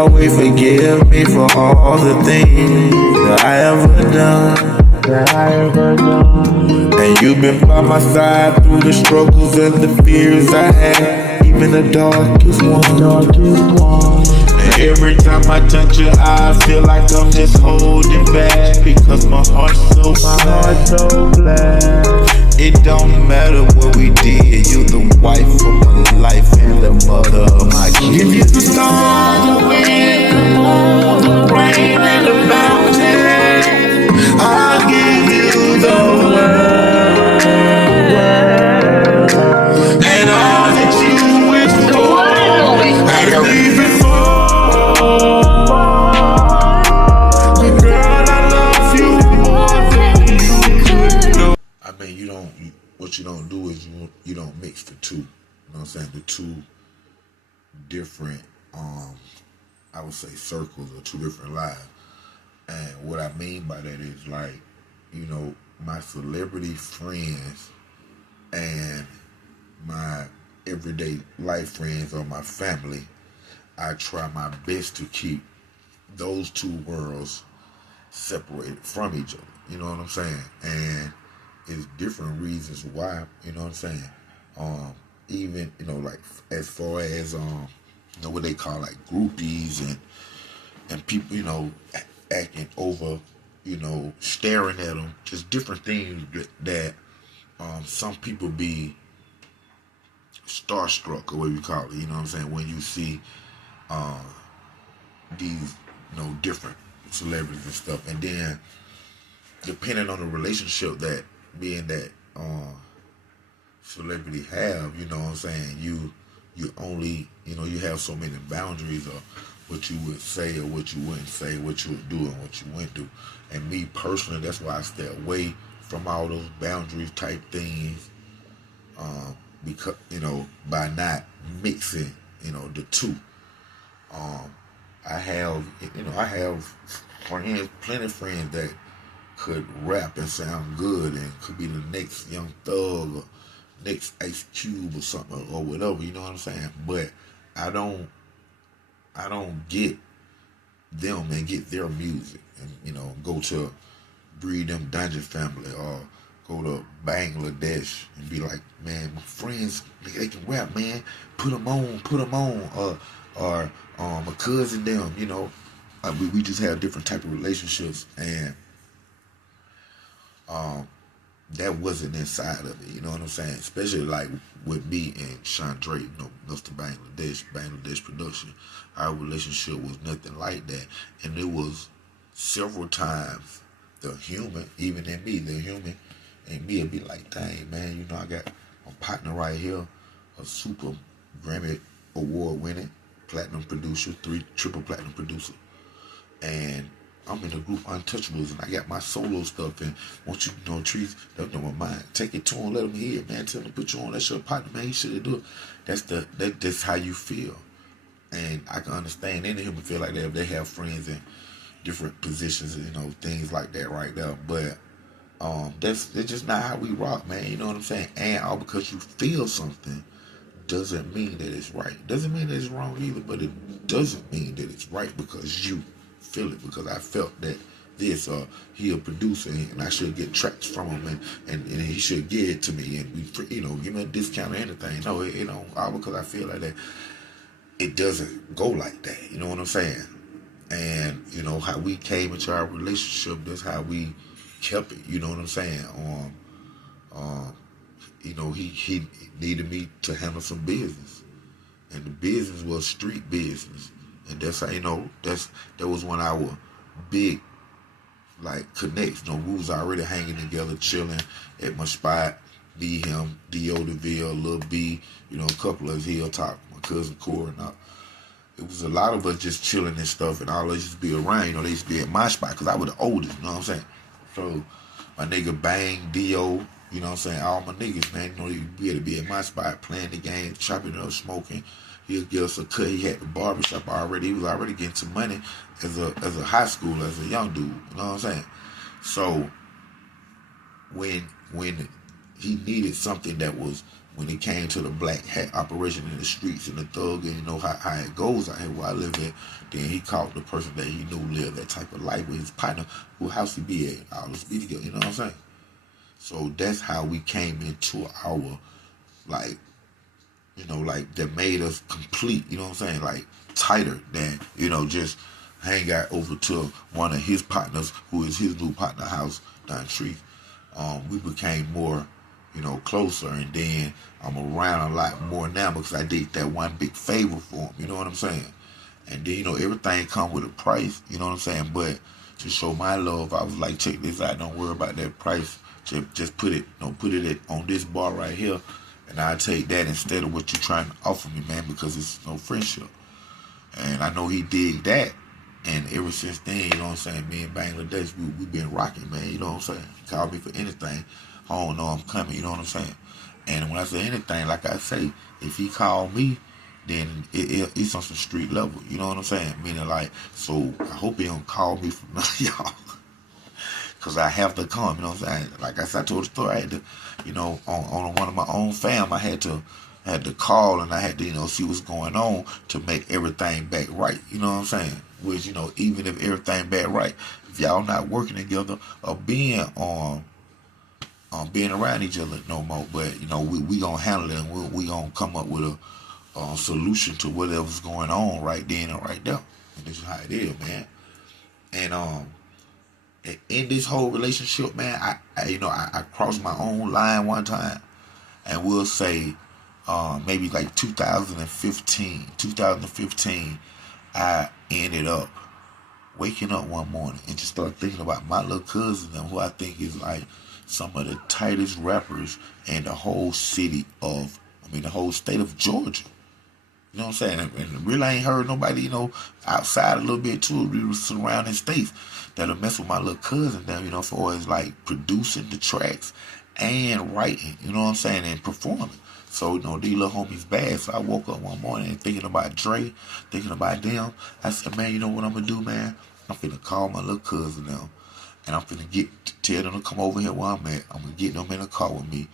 always forgive me for all the things that I ever done. And you've been by my side through the struggles and the fears I had, even the darkest one. And every time I touch your eye, I feel like I'm just holding back, because my heart's so glad. It don't matter what we did, you're the wife of my life and the mother of my kids. Give you the stars, the wind, the moon, the rain, and the mountain. I'll give you the world, and all that you wish for, and even more. Girl, I love you more than you could know. I mean, what you don't do is you don't mix the two. You know what I'm saying? The two different, I would say, circles, or two different lives. And what I mean by that is, like, my celebrity friends and my everyday life friends or my family, I try my best to keep those two worlds separated from each other. You know what I'm saying? And it's different reasons why, you know what I'm saying? Even, like, as far as what they call, like, groupies and people, acting over, staring at them, just different things that some people be starstruck, or what we call it, you know what I'm saying, when you see these, different celebrities and stuff. And then depending on the relationship that celebrity have, you know what I'm saying, you only, you have so many boundaries of what you would say or what you wouldn't say, what you would do and what you wouldn't do. And me personally, that's why I stay away from all those boundaries type things, because, by not mixing, the two. I have friends, plenty of friends that could rap and sound good and could be the next Young Thug or next Ice Cube or something or whatever, you know what I'm saying? But I don't get them and get their music and, go to Breed Them Dungeon Family or go to Bangladesh and be like, man, my friends, they can rap, man. Put them on. Or my cousin, them, we just have different type of relationships, and that wasn't inside of it, you know what I'm saying? Especially like with me and Chandra, Mr. Bangladesh production. Our relationship was nothing like that. And it was several times the human and me would be like, dang, man, I got my partner right here, a super Grammy award winning platinum producer, triple platinum producer. And I'm in the group Untouchables, and I got my solo stuff, and want you to trees, don't know my mind. Take it to him, let him hear it, man. Tell him to put you on. That's your partner, man. He should do it. That's how you feel. And I can understand any human feel like that if they have friends in different positions, things like that right there. But that's just not how we rock, man. You know what I'm saying? And all because you feel something doesn't mean that it's right. Doesn't mean that it's wrong either, but it doesn't mean that it's right because you feel it, because I felt that this, he a producer and I should get tracks from him and he should give it to me and give me a discount or anything. No, all because I feel like that. It doesn't go like that. You know what I'm saying? And how we came into our relationship, that's how we kept it. You know what I'm saying? He needed me to handle some business, and the business was street business. And that's how, that was when our big, like, connects. We was already hanging together, chilling at my spot. Me, him, D.O. DeVille, Lil B, a couple of us, Hilltop, my cousin Corey, and all. It was a lot of us just chilling and stuff, and all us just be around. They used to be at my spot, because I was the oldest, you know what I'm saying? So, my nigga Bang, D.O., you know what I'm saying? All my niggas, man, they had to be at my spot, playing the game, chopping it up, smoking. He'll give us a cut. He had the barbershop already. He was already getting some money as a high schooler, as a young dude. You know what I'm saying? So when he needed something that was when it came to the black hat operation in the streets and the thug, and you know how it goes out here where I live at, then he called the person that he knew lived that type of life with his partner, who house he be at, all this be together, you know what I'm saying? So that's how we came into our, like, you know, like, that made us complete, you know what I'm saying, like, tighter than, you know, just hang out over to one of his partners, who is his new partner house down the street. We became more, you know, closer, and then I'm around a lot more now because I did that one big favor for him, you know what I'm saying? And then, you know, everything come with a price, you know what I'm saying? But to show my love, I was like, check this out, don't worry about that price. Just put it, put it on this bar right here, and I'll take that instead of what you're trying to offer me, man, because it's no friendship. And I know he did that. And ever since then, you know what I'm saying, me and Bangladesh, we been rocking, man, you know what I'm saying? He called me for anything. I don't know I'm coming, you know what I'm saying? And when I say anything, like I say, if he called me, then it's on some street level, you know what I'm saying? Meaning, like, so I hope he don't call me from none of y'all. Because I have to come, you know what I'm saying? Like I said, I told the story, I had to, you know, on one of my own fam, I had to call, and I had to, you know, see what's going on to make everything back right, you know what I'm saying? Which, you know, even if everything back right, if y'all not working together or being being around each other no more, but, you know, we gonna handle it, and we gonna come up with a solution to whatever's going on right then and right there. And this is how it is, man. And in this whole relationship, man, I crossed my own line one time, and we'll say maybe like 2015, I ended up waking up one morning and just start thinking about my little cousin, and who I think is like some of the tightest rappers in the whole the whole state of Georgia. You know what I'm saying? And really, I ain't heard nobody, you know, outside a little bit too, the surrounding states that'll mess with my little cousin down, you know, for as like producing the tracks and writing, you know what I'm saying, and performing. So, you know, these little homies bad. So I woke up one morning thinking about Dre, thinking about them. I said, man, you know what I'm gonna do, man? I'm finna call my little cousin now, and I'm finna tell them to come over here where I'm at. I'm gonna get them in a car with me.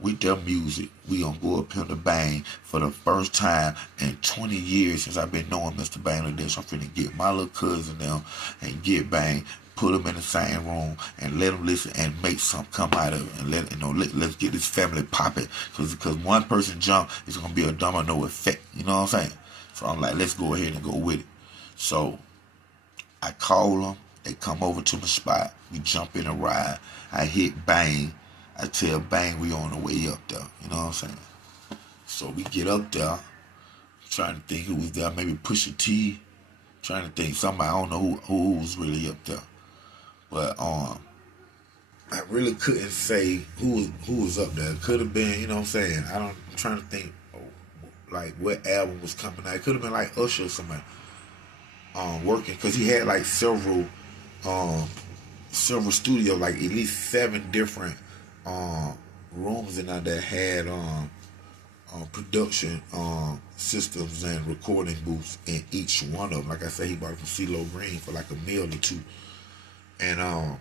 With their music, we gonna go up here to Bang for the first time in 20 years since I've been knowing Mr. Bangladesh. I'm finna get my little cousin now and get Bang, put them in the same room, and let them listen and make something come out of it. And let's get this family popping, because one person jump, it's gonna be a domino effect. You know what I'm saying? So I'm like, let's go ahead and go with it. So I call them. They come over to my spot. We jump in a ride. I hit Bang. I tell Bang we on the way up there. You know what I'm saying? So we get up there. Trying to think who was there. Maybe Pusha T. Trying to think somebody. I don't know who was really up there. But I really couldn't say who was up there. It could have been, you know what I'm saying? I'm trying to think like what album was coming out. It could have been like Usher or somebody working, because he had like several studios, like at least 7 different rooms in there that had production systems and recording booths in each one of them. Like I said, he bought it from CeeLo Green for like $1 or $2 million. And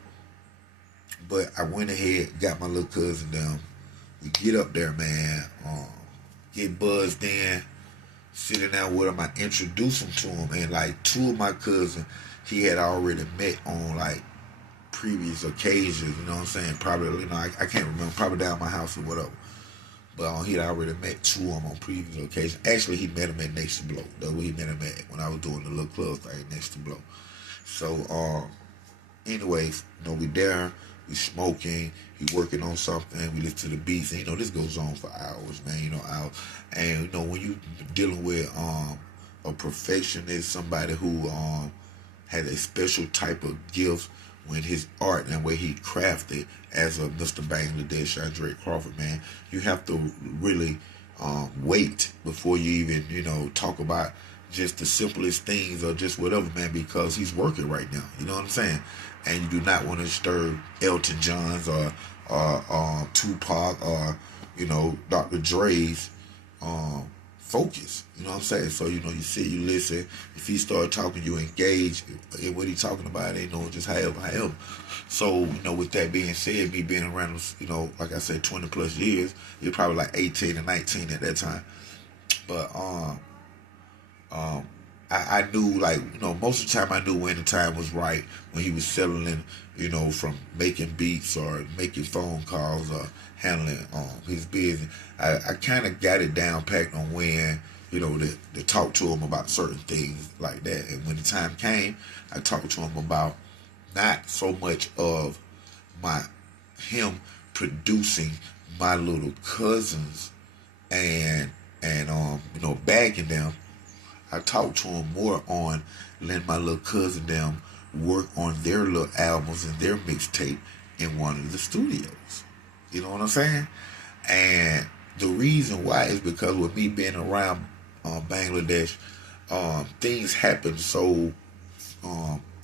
but I went ahead, got my little cousin down. We get up there, man. Get buzzed in, sitting down with him. I introduced him to him, and like 2 of my cousins, he had already met on like previous occasions, you know what I'm saying? Probably, you know, I can't remember, probably down my house or whatever. But he had already met 2 of them on previous occasions. Actually, he met him at Next to Blow. That's where he met him at when I was doing the little club thing, Next to Blow. So, anyways, you know, we there, we smoking, he working on something, we listen to the beats, and, you know, this goes on for hours, man, you know, hours. And, you know, when you dealing with a perfectionist, somebody who has a special type of gift when his art and where he crafted as a Mr. Bangladesh, Andre Crawford, man, you have to really wait before you even, you know, talk about just the simplest things or just whatever, man, because he's working right now, you know what I'm saying? And you do not want to disturb Elton John's or Tupac or, you know, Dr. Dre's focus. You know what I'm saying? So, you know, you sit, you listen. If he start talking, you engage in what he talking about. Ain't no just however. So, you know, with that being said, me being around, you know, like I said, 20 plus years, you're probably like 18 and 19 at that time. But I knew, like, you know, most of the time I knew when the time was right, when he was settling, you know, from making beats or making phone calls or handling his business. I kind of got it down packed on when, you know, to talk to him about certain things like that. And when the time came, I talked to him about not so much of him producing my little cousins and you know, bagging them. I talked to him more on letting my little cousin them work on their little albums and their mixtape in one of the studios. You know what I'm saying? And the reason why is because with me being around Bangladesh, things happen so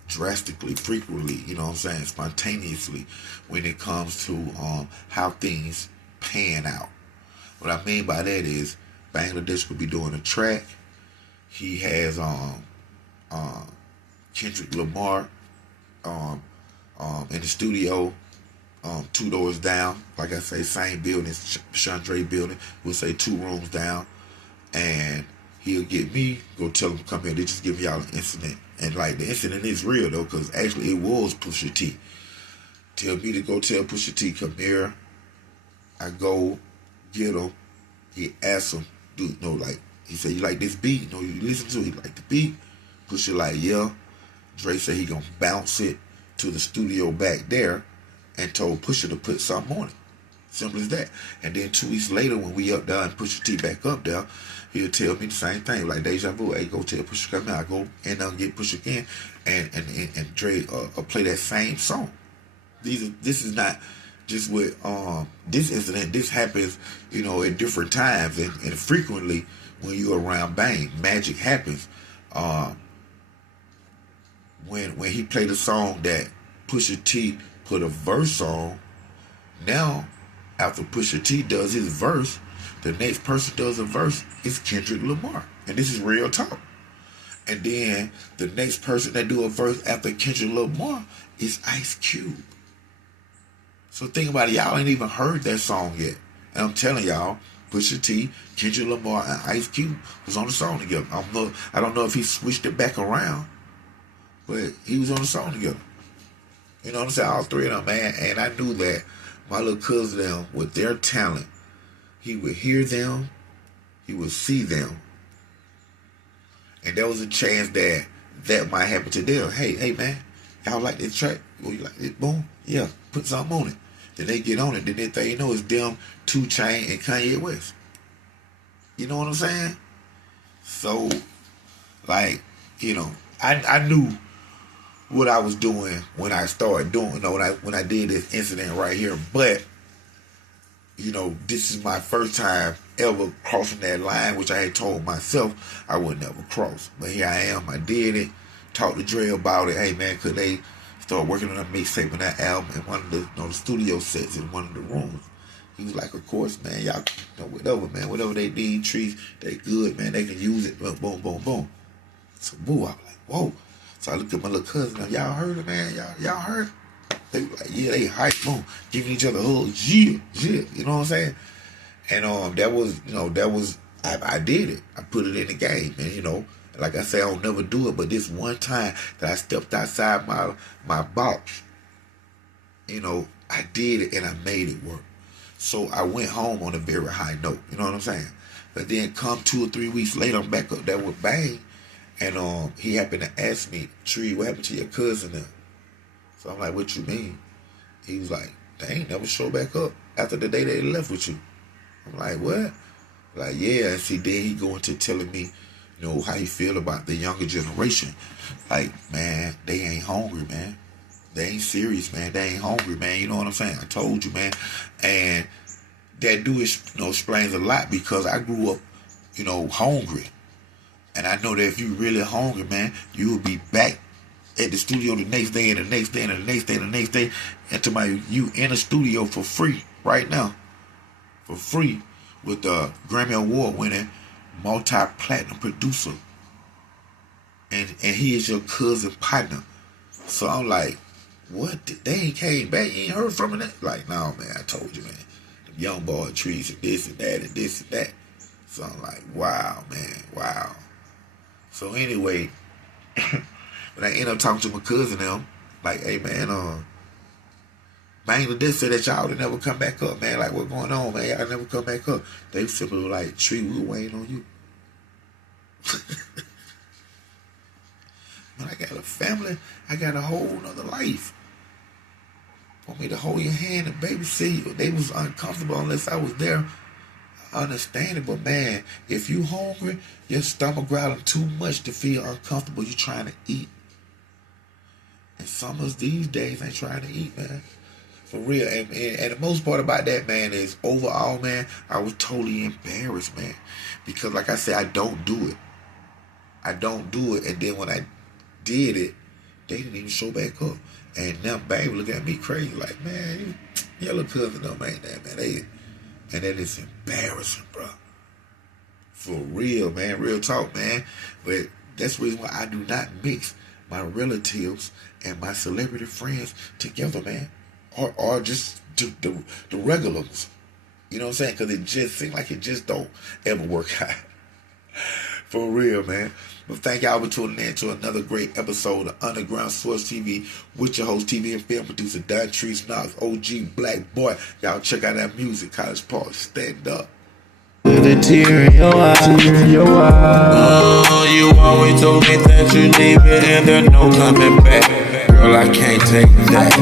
drastically, frequently, you know what I'm saying, spontaneously, when it comes to how things pan out. What I mean by that is Bangladesh could be doing a track. He has Kendrick Lamar in the studio, 2 doors down. Like I say, same building, Chandra building. We'll say 2 rooms down, and he'll get me, go tell him, come here. They just give y'all an incident, and like the incident is real though, because actually it was Pusha T. Tell me to go tell Pusha T, come here. I go get him. He asks him, dude, no, like. He said, you like this beat? You know, you listen to it, he like the beat? Pusha like, yeah. Dre said he gonna bounce it to the studio back there and told Pusha to put something on it. Simple as that. And then 2 weeks later, when we up there and Pusha T back up there, he'll tell me the same thing. Like deja vu, hey, go tell Pusha come out. I go and get Pusha again and Dre play that same song. This is not just with this incident. This happens, you know, at different times and frequently. When you're around Bang, magic happens. When he played a song that Pusha T put a verse on, now after Pusha T does his verse, the next person does a verse is Kendrick Lamar, and this is real talk. And then the next person that do a verse after Kendrick Lamar is Ice Cube. So think about it, y'all ain't even heard that song yet, and I'm telling y'all. Pusha T, Kendrick Lamar, and Ice Cube was on the song together. I don't know if he switched it back around, but he was on the song together. You know what I'm saying? All 3 of them, man. And I knew that my little cousin, them, with their talent, he would hear them, he would see them, and there was a chance that might happen to them. Hey, man, y'all like this track? Oh, you like it? Boom, yeah, put something on it. Then they get on it. Then they think, you know, it's them, 2 Chainz, and Kanye West. You know what I'm saying? So, like, you know, I knew what I was doing when I started doing, you know, when I did this incident right here. But, you know, this is my first time ever crossing that line, which I had told myself I would never cross. But here I am. I did it. Talked to Dre about it. Hey, man, could they start working on a mixtape and that album in one of the, you know, the studio sets in one of the rooms? He was like, of course, man, y'all, you know, whatever, man, whatever they need, trees, they good, man, they can use it, boom, boom, boom, boom. So, boo, I was like, whoa. So I looked at my little cousin, now, y'all heard it, man, y'all heard it? They were like, yeah, they hype, boom, giving each other hugs, yeah, you know what I'm saying? And that was, you know, I did it. I put it in the game, and, you know, like I say, I'll never do it, but this one time that I stepped outside my box, you know, I did it and I made it work. So I went home on a very high note, you know what I'm saying? But then come 2 or 3 weeks later, I'm back up there with Bang, and he happened to ask me, Tree, what happened to your cousin now? So I'm like, what you mean? He was like, they ain't never show back up after the day they left with you. I'm like, what? Like, yeah, and see, then he go into telling me, you know, how he feel about the younger generation. Like, man, they ain't hungry, man. They ain't serious, man. They ain't hungry, man. You know what I'm saying? I told you, man. And that dude, you know, explains a lot because I grew up, you know, hungry. And I know that if you really hungry, man, you will be back at the studio the next day and the next day and the next day and the next day. And you in the studio for free right now. For free with the Grammy Award winning multi-platinum producer, and he is your cousin partner. So I'm like, what? They ain't came back? You ain't heard from it? Like, no, man, I told you, man. The young boy trees and this and that and this and that. So I'm like, wow, man, wow. So anyway, when I end up talking to my cousin now, like, hey, man, Bangladesh said that y'all didn't never come back up, man. Like, what's going on, man? Y'all never come back up. They simply were like, Tree, we were waiting on you. Man, I got a family. I got a whole nother life. Want me to hold your hand and babysit you. They was uncomfortable unless I was there. I understand it, but man, if you hungry, your stomach growling too much to feel uncomfortable, you trying to eat. And some of us these days ain't trying to eat, man. For real. And the most part about that, man, is overall, man, I was totally embarrassed, man. Because like I said, I don't do it. I don't do it. And then when I did it, they didn't even show back up. And now baby look at me crazy like, man, your little cousin don't make that, man. And that is embarrassing, bro. For real, man. Real talk, man. But that's the reason why I do not mix my relatives and my celebrity friends together, man. Or just the regulars. You know what I'm saying? Because it just seems like it just don't ever work out. For real, man. But thank y'all for tuning in to another great episode of Underground Source TV with your host, TV and film producer, Don Trees Knox, OG Black Boy. Y'all check out that music, College Park. Stand up. With a tear in your eye. Oh, you always told me that you leave it and there's no coming back. Girl, I can't take that.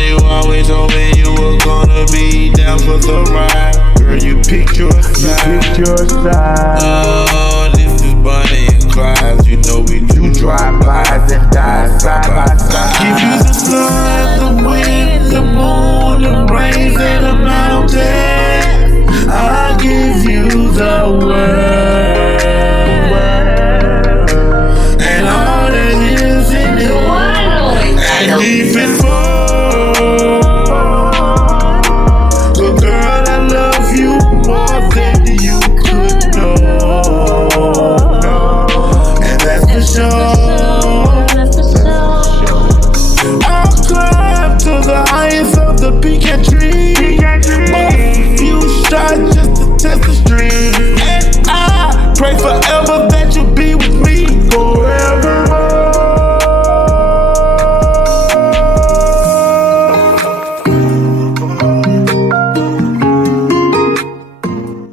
You always told me you were gonna be down for the ride. Girl, you picked your side. Oh,